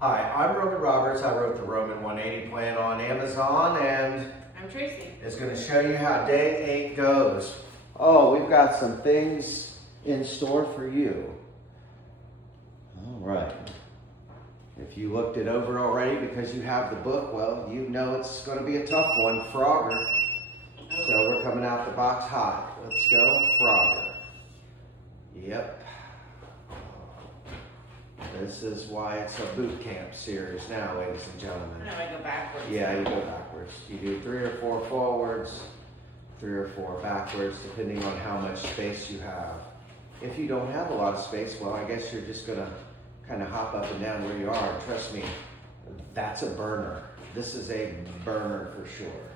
Hi, I'm Roman Roberts. I wrote the Roman 180 plan on Amazon, and I'm Tracey. it's going to show you how day 8 goes. Oh, we've got some things in store for you. All right. If you looked it over already because you have the book, well, you know it's going to be a tough one, Frogger. So we're coming out the box hot. Let's go, Frogger. Yep. This is why it's a boot camp series now, ladies and gentlemen. I know I go backwards. Yeah, you go backwards. You do 3 or 4 forwards, 3 or 4 backwards, depending on how much space you have. If you don't have a lot of space, well, I guess you're just gonna kind of hop up and down where you are. Trust me, that's a burner. This is a burner for sure.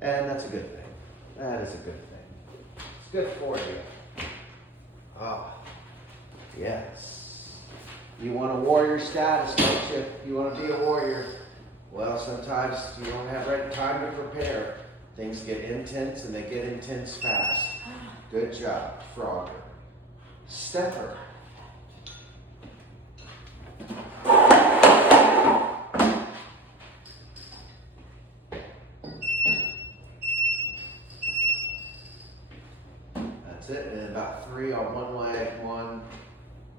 And that's a good thing. That is a good thing. It's good for you. Ah, yes. You want a warrior status, don't you? You want to be a warrior. Well, sometimes you don't have time to prepare. Things get intense, and they get intense fast. Good job, Frogger. Stepper. That's it, and about 3 on one leg. 1,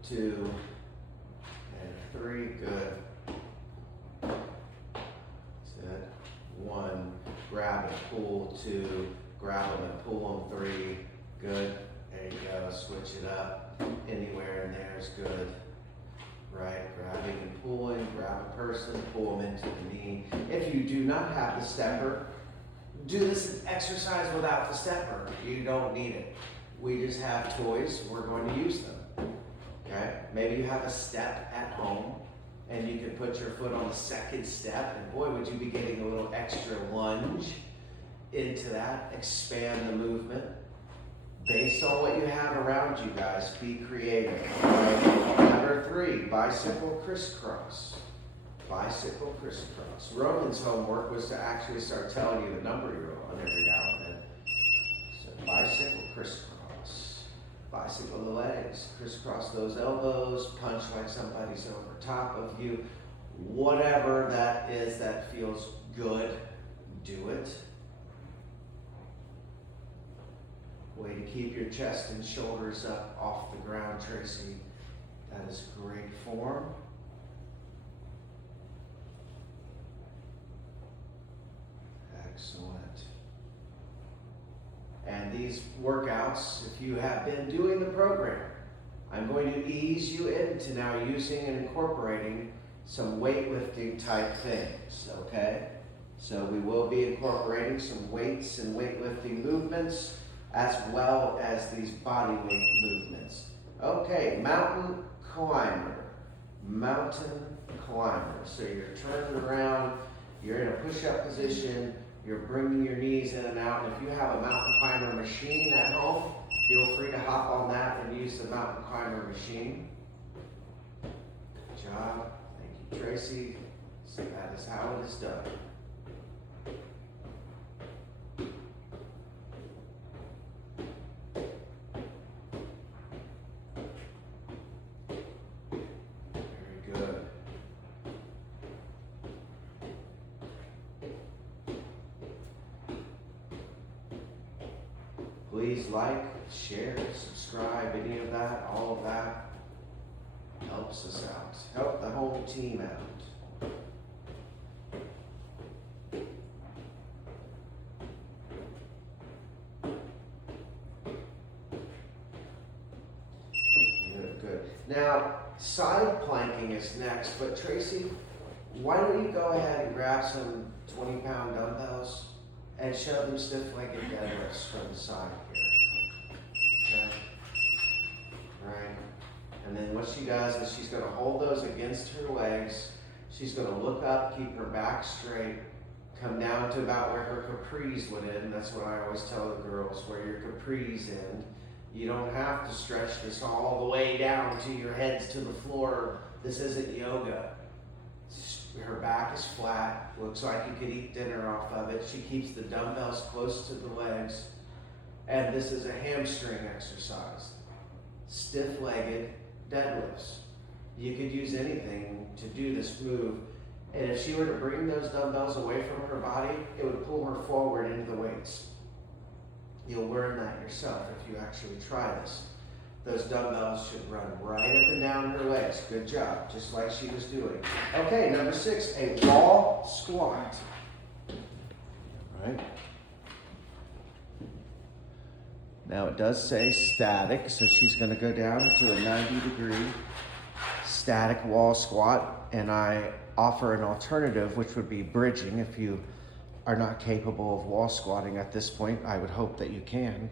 2, and 3. Good. That's it. 1, grab and pull. 2, grab them and pull them. 3, good. There you go. Switch it up. Anywhere in there is good. Right, grabbing and pulling. Grab a person, pull them into the knee. If you do not have the stepper, do this exercise without the stepper. You don't need it. We just have toys. We're going to use them. Okay? Maybe you have a step at home and you can put your foot on the second step, and boy, would you be getting a little extra lunge into that. Expand the movement. Based on what you have around you, guys, be creative. Right? Number 3, bicycle crisscross. Bicycle crisscross. Roman's homework was to actually start telling you the number you're on every now and then. So bicycle crisscross. Bicycle the legs. Crisscross those elbows. Punch like somebody's over top of you. Whatever that is that feels good, do it. Way to keep your chest and shoulders up off the ground, Tracey. That is great form. Excellent. And these workouts, if you have been doing the program, I'm going to ease you into now using and incorporating some weightlifting type things, okay? So we will be incorporating some weights and weightlifting movements, as well as these body weight movements. Okay, mountain climber. Mountain climber. So you're turning around, you're in a push-up position, you're bringing your knees in and out. And if you have a mountain climber machine at home, feel free to hop on that and use the mountain climber machine. Good job. Thank you, Tracey. So that is how it is done. Please like, share, subscribe, any of that, all of that helps us out. Help the whole team out. Good, good. Now, side planking is next, but Tracey, why don't you go ahead and grab some 20-pound dumbbells and show them stiff-legged deadlifts from the side here. Okay? Right. And then what she does is she's going to hold those against her legs. She's going to look up, keep her back straight, come down to about where her capris would end. That's what I always tell the girls, where your capris end. You don't have to stretch this all the way down to your heads to the floor. This isn't yoga. Her back is flat, looks like you could eat dinner off of it. She keeps the dumbbells close to the legs. And this is a hamstring exercise. Stiff-legged deadlifts. You could use anything to do this move. And if she were to bring those dumbbells away from her body, it would pull her forward into the weights. You'll learn that yourself if you actually try this. Those dumbbells should run right up and down her legs. Good job, just like she was doing. Okay, number 6, a wall squat. All right. Now it does say static, so she's going to go down to a 90-degree static wall squat, and I offer an alternative, which would be bridging. If you are not capable of wall squatting at this point, I would hope that you can.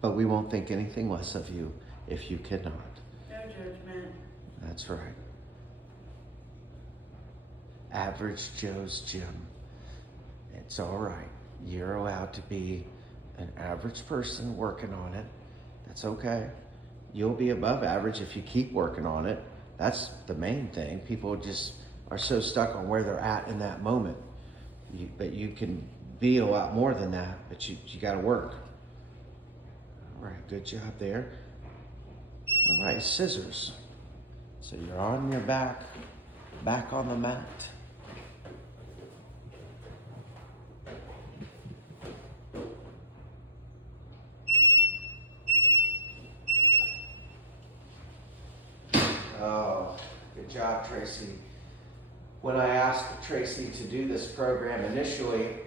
But we won't think anything less of you if you cannot. No judgment. That's right. Average Joe's gym. It's all right. You're allowed to be an average person working on it. That's okay. You'll be above average if you keep working on it. That's the main thing. People just are so stuck on where they're at in that moment. But you can be a lot more than that, but you got to work. All right, good job there. All right, scissors. So you're on your back on the mat. Oh, good job, Tracey. When I asked Tracey to do this program initially,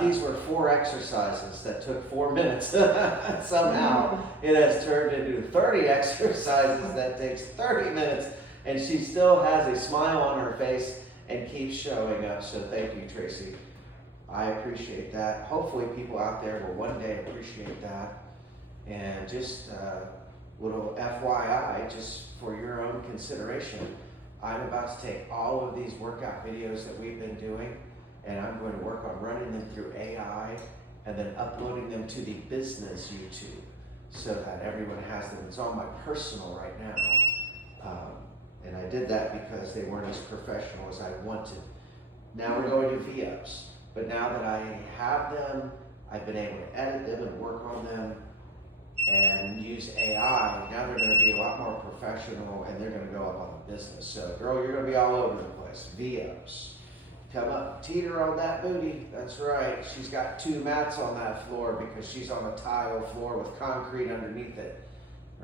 these were 4 exercises that took 4 minutes. Somehow it has turned into 30 exercises that takes 30 minutes, and she still has a smile on her face and keeps showing up. So thank you, Tracey. I appreciate that. Hopefully people out there will one day appreciate that. And just little FYI, just for your own consideration, I'm about to take all of these workout videos that we've been doing, and I'm going to work on running them through AI and then uploading them to the business YouTube so that everyone has them. It's on my personal right now. And I did that because they weren't as professional as I wanted. Now we're going to V-ups. But now that I have them, I've been able to edit them and work on them and use AI. Now they're going to be a lot more professional, and they're going to go up on the business. So, girl, you're going to be all over the place. V-ups. Come up, teeter on that booty. That's right. She's got 2 mats on that floor because she's on a tile floor with concrete underneath it.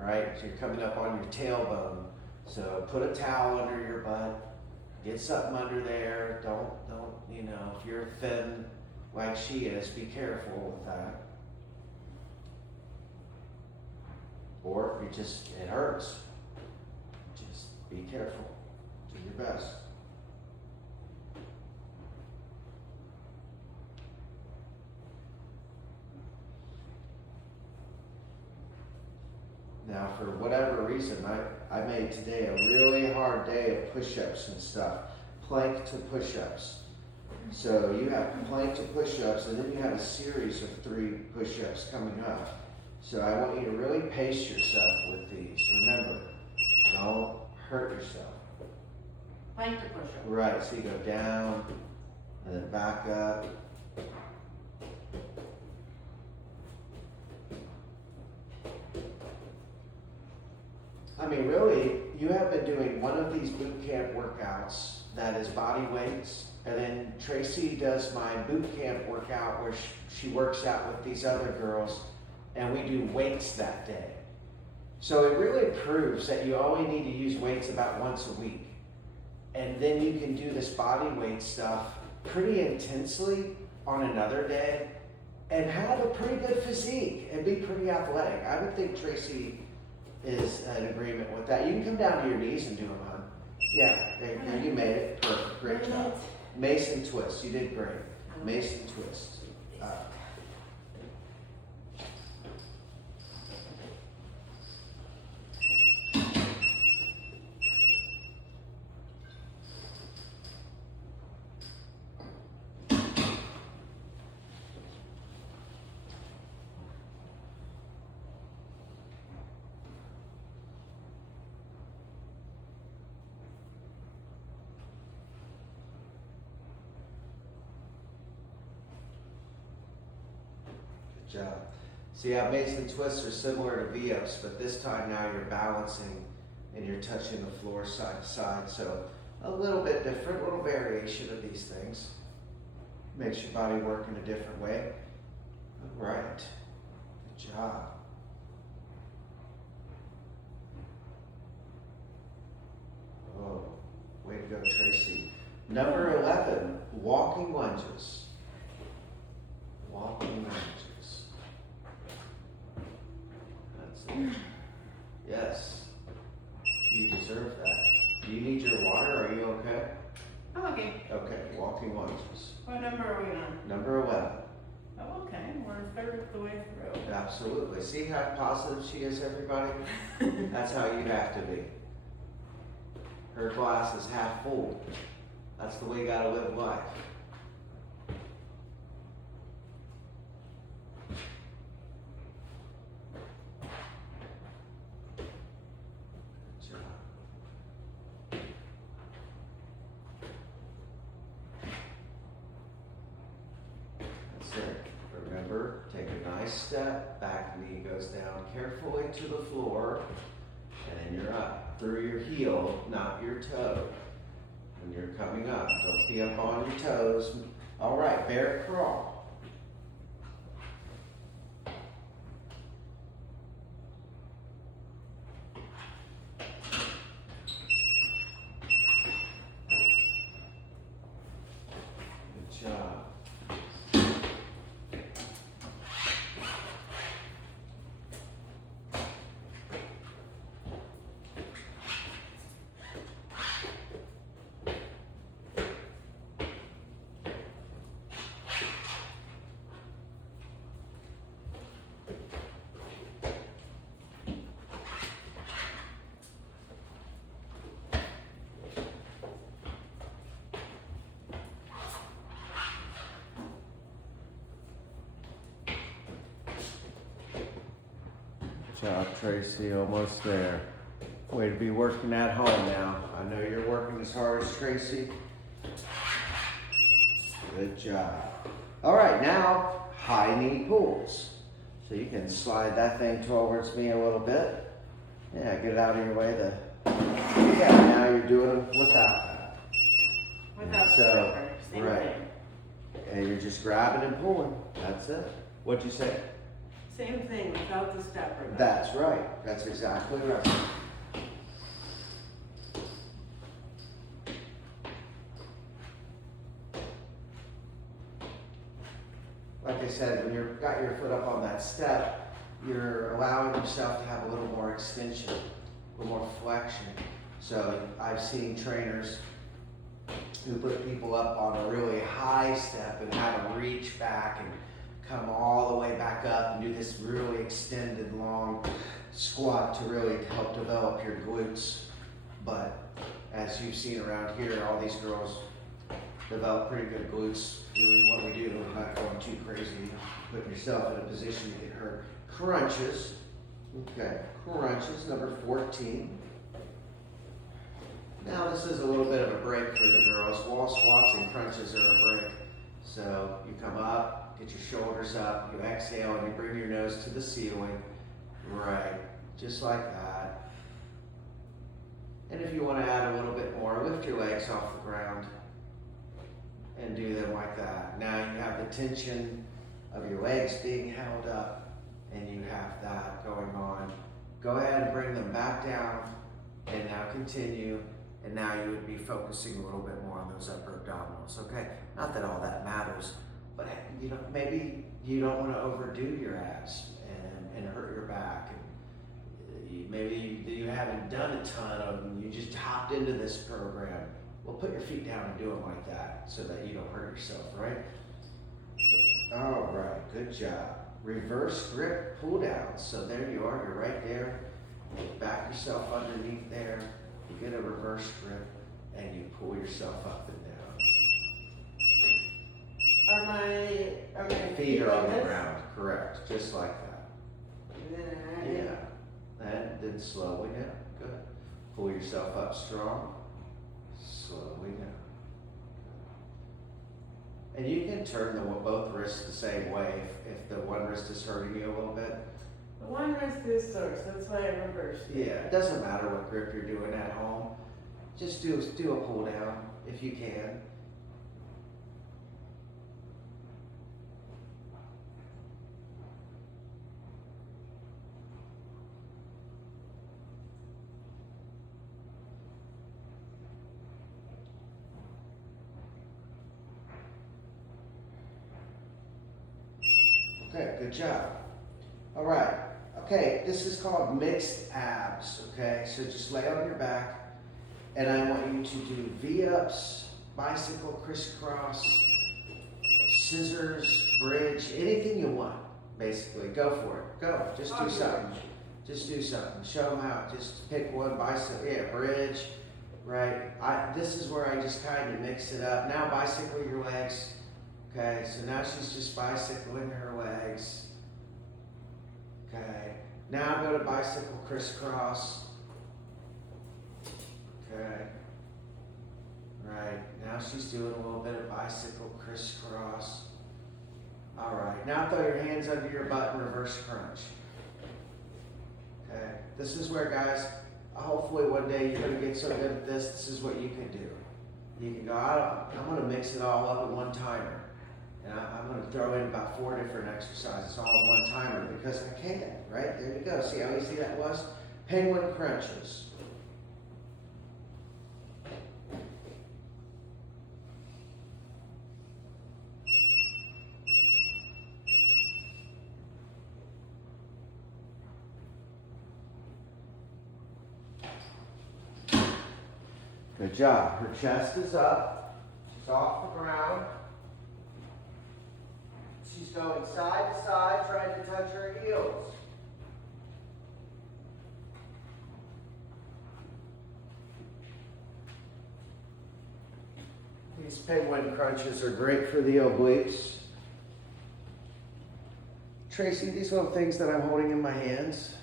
All right? So you're coming up on your tailbone. So put a towel under your butt. Get something under there. Don't, if you're thin like she is, be careful with that. Or if it hurts, just be careful. Do your best. Now, for whatever reason, I made today a really hard day of push-ups and stuff. Plank to push-ups. So you have plank to push-ups, and then you have a series of 3 push-ups coming up. So I want you to really pace yourself with these. Remember, don't hurt yourself. Plank to push-up. Right, so you go down, and then back up. I mean, really, you have been doing one of these boot camp workouts that is body weights, and then Tracey does my boot camp workout where she works out with these other girls, and we do weights that day. So it really proves that you only need to use weights about once a week. And then you can do this body weight stuff pretty intensely on another day and have a pretty good physique and be pretty athletic. I would think Tracey is in agreement with that. You can come down to your knees and do them, hon. Yeah, there you made it. Perfect. Great job. Mason twist. You did great. Mason twist. Job. See how Mason twists are similar to V-ups, but this time now you're balancing and you're touching the floor side to side. So a little bit different, little variation of these things. Makes your body work in a different way. All right, good job. Oh, way to go, Tracy. Number 11, walking lunges. Walking lunges. That's it. Yes, you deserve that. Do you need your water? Are you okay? I'm okay. Okay, walking lunges. What number are we on? Number 11. Oh, okay, we're a third of the way through. Absolutely. See how positive she is, everybody? That's how you have to be. Her glass is half full. That's the way you gotta live life. Good job. That's it. Remember, take a nice step, back knee goes down carefully to the floor, and then you're up through your heel, not your toe. When you're coming up, don't be up on your toes. All right, bear crawl. Good job. Good job, Tracy, almost there. Way to be working at home now. I know you're working as hard as Tracy. Good job. All right, now high knee pulls. So you can slide that thing towards me a little bit. Yeah, get it out of your way. Yeah, now you're doing it without that. Without the So, stepper, same right. thing. And you're just grabbing and pulling. That's it. What'd you say? Same thing without the stepper. though. That's right. That's exactly right. Like I said, when you've got your foot up on that step, you're allowing yourself to have a little more extension, a little more flexion. So I've seen trainers who put people up on a really high step and have them reach back and come all the way back up and do this really extended long squat to really help develop your glutes. But as you've seen around here, all these girls develop pretty good glutes doing what we do. We're not going too crazy, putting yourself in a position to get hurt. Crunches. Okay, crunches, number 14. Now this is a little bit of a break for the girls. Wall squats and crunches are a break. So you come up, get your shoulders up, you exhale and you bring your nose to the ceiling. Right, just like that. And if you want to add a little bit more, lift your legs off the ground and do them like that. Now you have the tension of your legs being held up and you have that going on. Go ahead and bring them back down and now continue. And now you would be focusing a little bit more on those upper abdominals, okay? Not that all that matters, but you know, maybe you don't want to overdo your abs and hurt your back. And maybe you haven't done a ton of them, you just hopped into this program. Well, put your feet down and do them like that so that you don't hurt yourself, right? All right, good job. Reverse grip pull down. So there you are, you're right there. You back yourself underneath there. You get a reverse grip and you pull yourself up and down. Are my Feet are on the this? ground, correct, just like that. And then Yeah, and then slowly down, good. Pull yourself up strong, slowly down. And you can turn both wrists the same way if the one wrist is hurting you a little bit. The one wrist is sore, so that's why I reversed it. Yeah, it doesn't matter what grip you're doing at home. Just do a pull down if you can. Okay, good job. All right. Okay, this is called mixed abs. Okay, so just lay on your back, and I want you to do V-ups, bicycle crisscross, scissors, bridge, anything you want. Basically, go for it. Go. Just do something. Just do something. Show them how. Just pick one bicycle. Yeah, bridge. Right. This is where I just kind of mix it up. Now bicycle your legs. Okay, so now she's just bicycling her legs. Okay, now go to bicycle crisscross. Okay, right, now she's doing a little bit of bicycle crisscross. All right, now throw your hands under your butt and reverse crunch. Okay, this is where, guys, hopefully one day you're gonna get so good at this, this is what you can do. You can go, I'm gonna mix it all up at one timer. And I'm going to throw in about 4 different exercises all at one timer because I can, right? There you go. See how easy that was? Penguin crunches. Good job. Her chest is up. She's off the ground. She's going side to side, trying to touch her heels. These penguin crunches are great for the obliques. Tracy, these little things that I'm holding in my hands,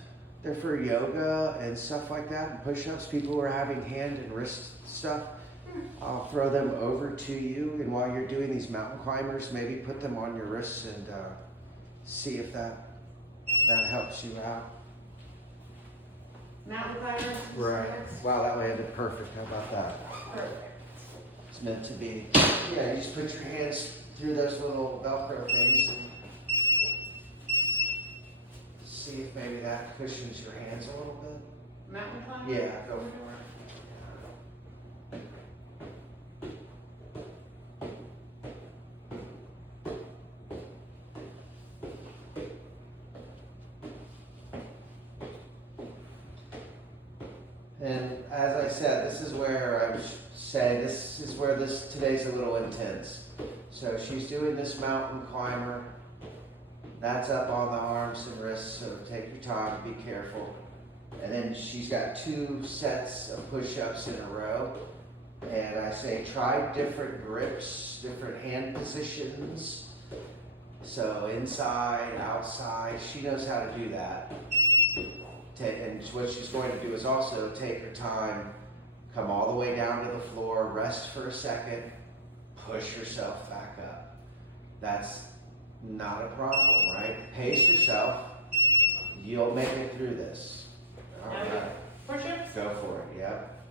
they're for yoga and stuff like that, and push-ups. People who are having hand and wrist stuff, I'll throw them over to you, and while you're doing these mountain climbers, maybe put them on your wrists and see if that helps you out. Mountain climbers? Right. Wow, that landed perfect. How about that? Perfect. It's meant to be. Yeah, you just put your hands through those little Velcro things and see if maybe that cushions your hands a little bit. Mountain climbers? Yeah, go for it. And as I said, this is where I would say today's a little intense. So she's doing this mountain climber. That's up on the arms and wrists, so take your time, be careful. And then she's got 2 sets of push-ups in a row. And I say try different grips, different hand positions. So inside, outside, she knows how to do that. And what she's going to do is also take her time, come all the way down to the floor, rest for a second, push yourself back up. That's not a problem, right? Pace yourself. You'll make it through this. All right. Push-ups? Go for it, yep.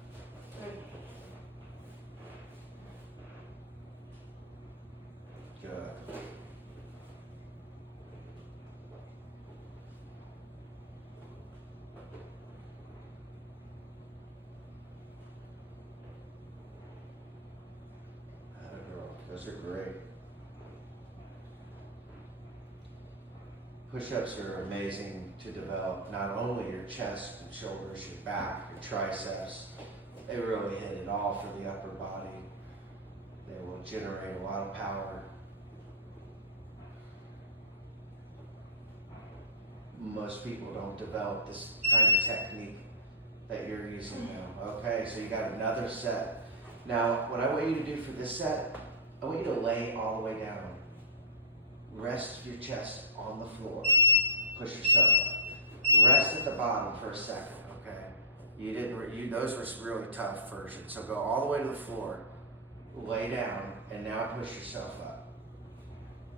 Good. Those are great. Push-ups are amazing to develop not only your chest and shoulders, your back, your triceps. They really hit it all for the upper body. They will generate a lot of power. Most people don't develop this kind of technique that you're using now. Okay, so you got another set. Now, what I want you to do for this set, I want you to lay all the way down. Rest your chest on the floor. Push yourself up. Rest at the bottom for a second, okay? Those were really tough versions. So go all the way to the floor, lay down, and now push yourself up.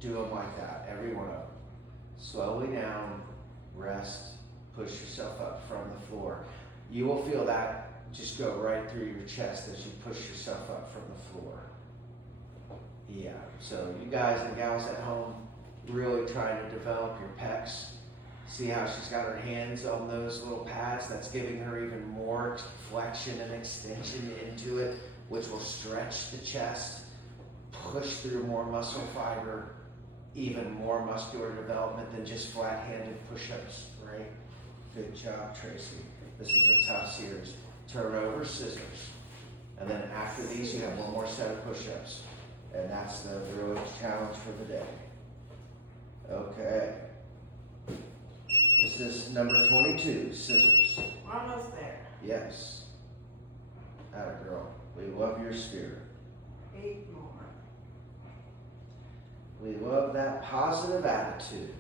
Do them like that, every one of them. Slowly down, rest, push yourself up from the floor. You will feel that just go right through your chest as you push yourself up from the floor. Yeah, so you guys and gals at home, really trying to develop your pecs. See how she's got her hands on those little pads? That's giving her even more flexion and extension into it, which will stretch the chest, push through more muscle fiber, even more muscular development than just flat-handed push-ups, right? Good job, Tracy. This is a tough series. Turn over, scissors. And then after these, you have one more set of push-ups. And that's the real challenge for the day. Okay. This is number 22, scissors. Almost there. Yes. Atta girl. We love your spirit. 8 more. We love that positive attitude.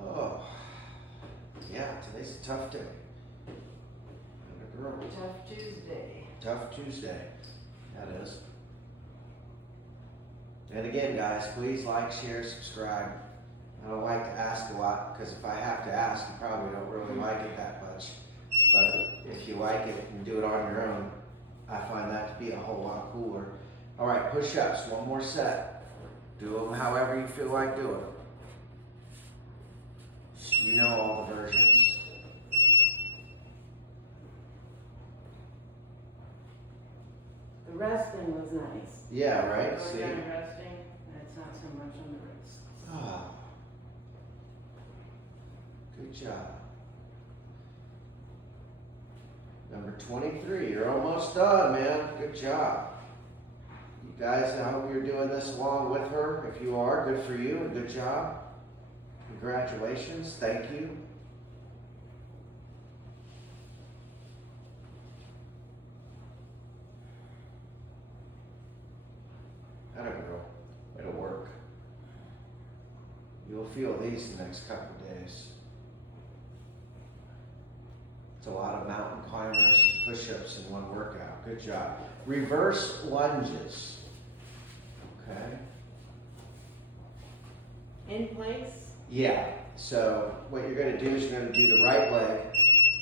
Oh, yeah, today's a tough day. Atta girl. Tough Tuesday. Tough Tuesday. That is. And again, guys, please like, share, subscribe. I don't like to ask a lot because if I have to ask, you probably don't really like it that much. But if you like it and do it on your own, I find that to be a whole lot cooler. All right, push-ups, one more set. Do them however you feel like doing them. You know all the versions. The resting was nice. Yeah, right? Going See? down and resting, that's not so much on the wrist. Ah. Good job. Number 23, you're almost done, man. Good job. You guys, I hope you're doing this along with her. If you are, good for you and good job. Congratulations. Thank you. Atta girl. It'll work. You'll feel these the next couple days. It's a lot of mountain climbers and push-ups in one workout. Good job. Reverse lunges. Okay. In place? Yeah. So what you're going to do is you're going to do the right leg.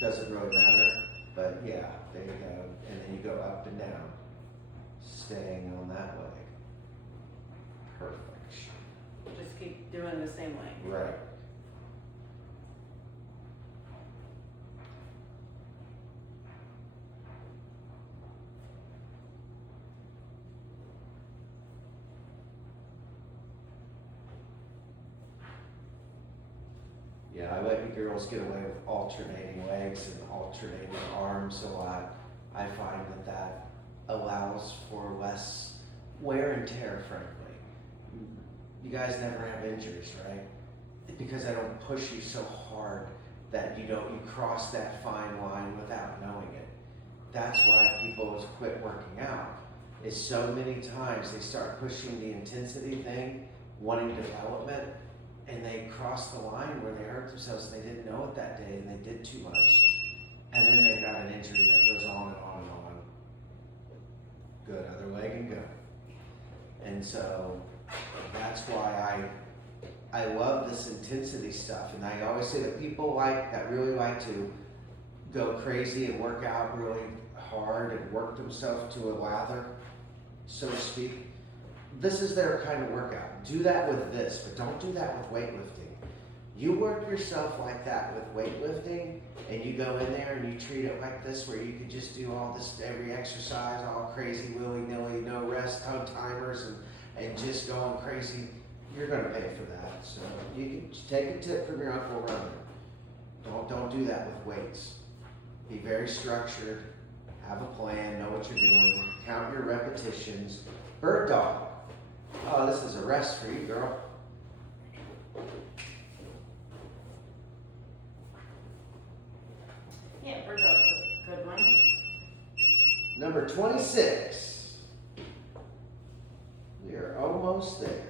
Doesn't really matter. But yeah, there you go. And then you go up and down. Staying on that leg. Perfection. Just keep doing the same leg. Right. Yeah, I let you girls get away with alternating legs and alternating arms a lot. I find that that allows for less wear and tear, frankly. You guys never have injuries, right? Because I don't push you so hard that you cross that fine line without knowing it. That's why people quit working out. Is so many times they start pushing the intensity thing, wanting development, and they cross the line where they hurt themselves and they didn't know it that day and they did too much. And then they got an injury that goes on and on and on. Good, other leg and go. And so that's why I love this intensity stuff. And I always say that people that really like to go crazy and work out really hard and work themselves to a lather, so to speak, this is their kind of workout. Do that with this, but don't do that with weightlifting. You work yourself like that with weightlifting, and you go in there and you treat it like this, where you can just do all this, every exercise, all crazy, willy-nilly, no rest, timers, and just going crazy. You're gonna pay for that. So you can take a tip from your Uncle Runner. Don't do that with weights. Be very structured, have a plan, know what you're doing, count your repetitions. Bird dog. Oh, this is a rest for you, girl. Yeah, bird dog's a good one. Number 26. We are almost almost there.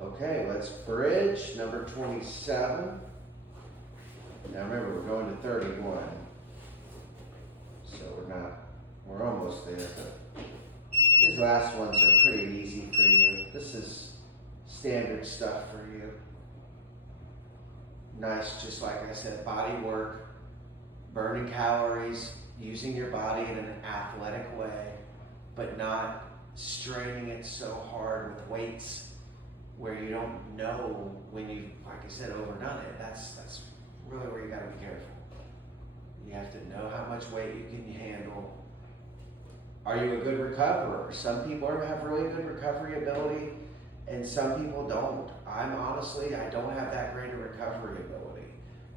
Okay, let's bridge number 27. Now remember, we're going to 31. So we're almost there, but these last ones are pretty easy for you. This is standard stuff for you. Nice, just like I said, body work, burning calories, using your body in an athletic way, but not straining it so hard with weights where you don't know when you, like I said, overdone it. That's really where you gotta be careful. You have to know how much weight you can handle. Are you a good recoverer? Some people have really good recovery ability and some people don't. I don't have that great a recovery ability.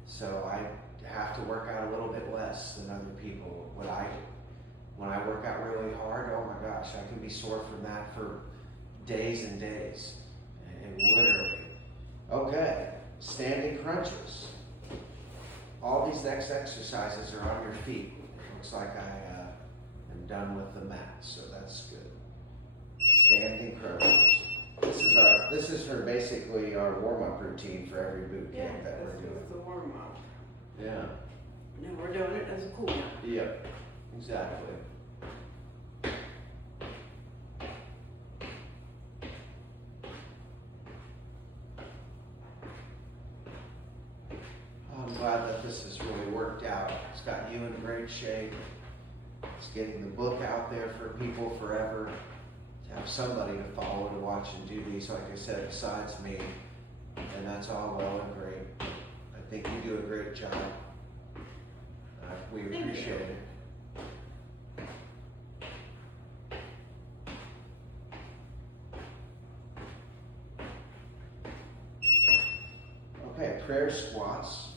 So I have to work out a little bit less than other people. When I work out really hard, oh my gosh, I can be sore from that for days and days. And literally. Okay, standing crunches. All these next exercises are on your feet. It looks like I am done with the mat, so that's good. Standing crunches. This is for basically our warm-up routine for every boot camp that we're doing. It's a warm-up. Yeah. And we're doing it as a cool down. Yep, exactly. I'm glad that this has really worked out. It's got you in great shape. It's getting the book out there for people forever. To have somebody to follow, to watch and do these, like I said, besides me. And that's all well and great. I think you do a great job. We appreciate it. Okay, prayer squats.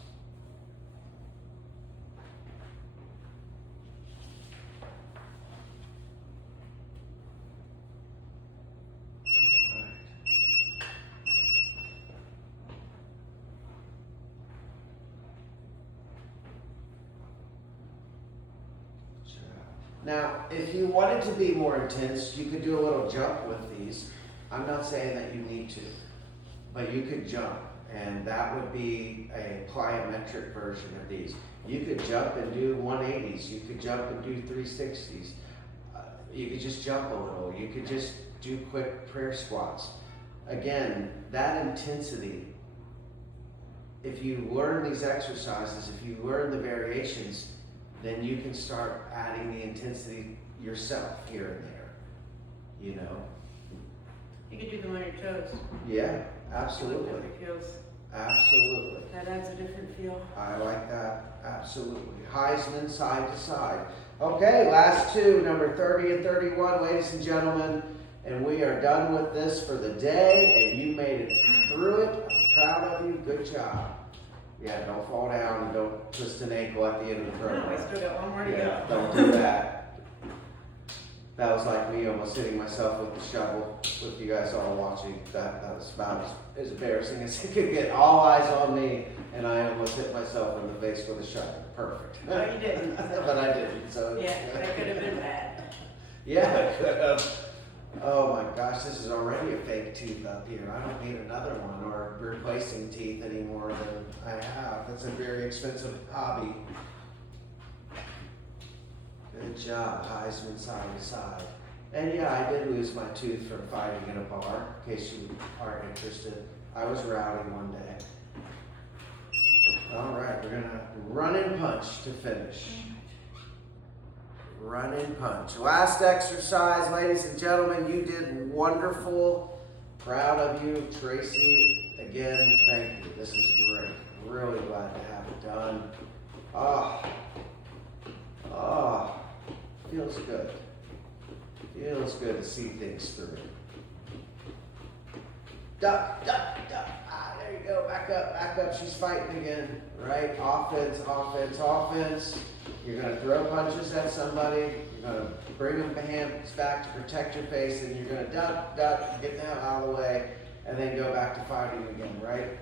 Now, if you wanted to be more intense, you could do a little jump with these. I'm not saying that you need to, but you could jump, and that would be a plyometric version of these. You could jump and do 180s. You could jump and do 360s. You could just jump a little. You could just do quick prayer squats. Again, that intensity, if you learn these exercises, if you learn the variations, then you can start adding the intensity yourself here and there, you know? You could do them on your toes. Yeah, absolutely. Absolutely. That adds a different feel. I like that, absolutely. Heisman side to side. Okay, last two, number 30 and 31, ladies and gentlemen, and we are done with this for the day, and you made it through it. I'm proud of you, good job. Yeah, don't fall down and don't twist an ankle at the end of the program. No, I still got one more to Yeah, go. don't do that. That was like me almost hitting myself with the shovel with you guys all watching. That was about as embarrassing as it could get. All eyes on me, and I almost hit myself in the face with a shovel. Perfect. No, you didn't. But I didn't, so. Yeah, that could have been bad. Yeah, it could have. Oh my gosh, this is already a fake tooth up here. I don't need another one or replacing teeth any more than I have. That's a very expensive hobby. Good job, Heisman side to side. And yeah, I did lose my tooth from fighting in a bar, in case you are interested. I was rowdy one day. All right, we're gonna run and punch to finish. Run and punch. Last exercise, ladies and gentlemen, you did wonderful. Proud of you, Tracey. again, thank you. This is great. Really glad to have it done. Feels good. Feels good to see things through. Duck, duck, duck. There you go. Back up, back up. She's fighting again, right? Offense, offense, offense. You're going to throw punches at somebody. You're going to bring them hands back to protect your face, and you're going to duck, duck, get the hell out of the way, and then go back to fighting again, right?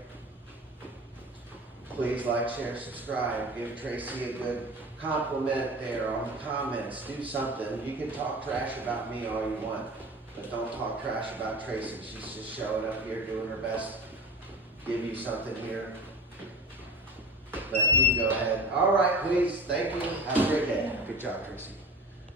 Please like, share, subscribe. Give Tracey a good compliment there on the comments. Do something. You can talk trash about me all you want, but don't talk trash about Tracey. She's just showing up here doing her best. Give you something here. But you can go ahead. All right, please. Thank you. Have a great day. Good job, Tracey.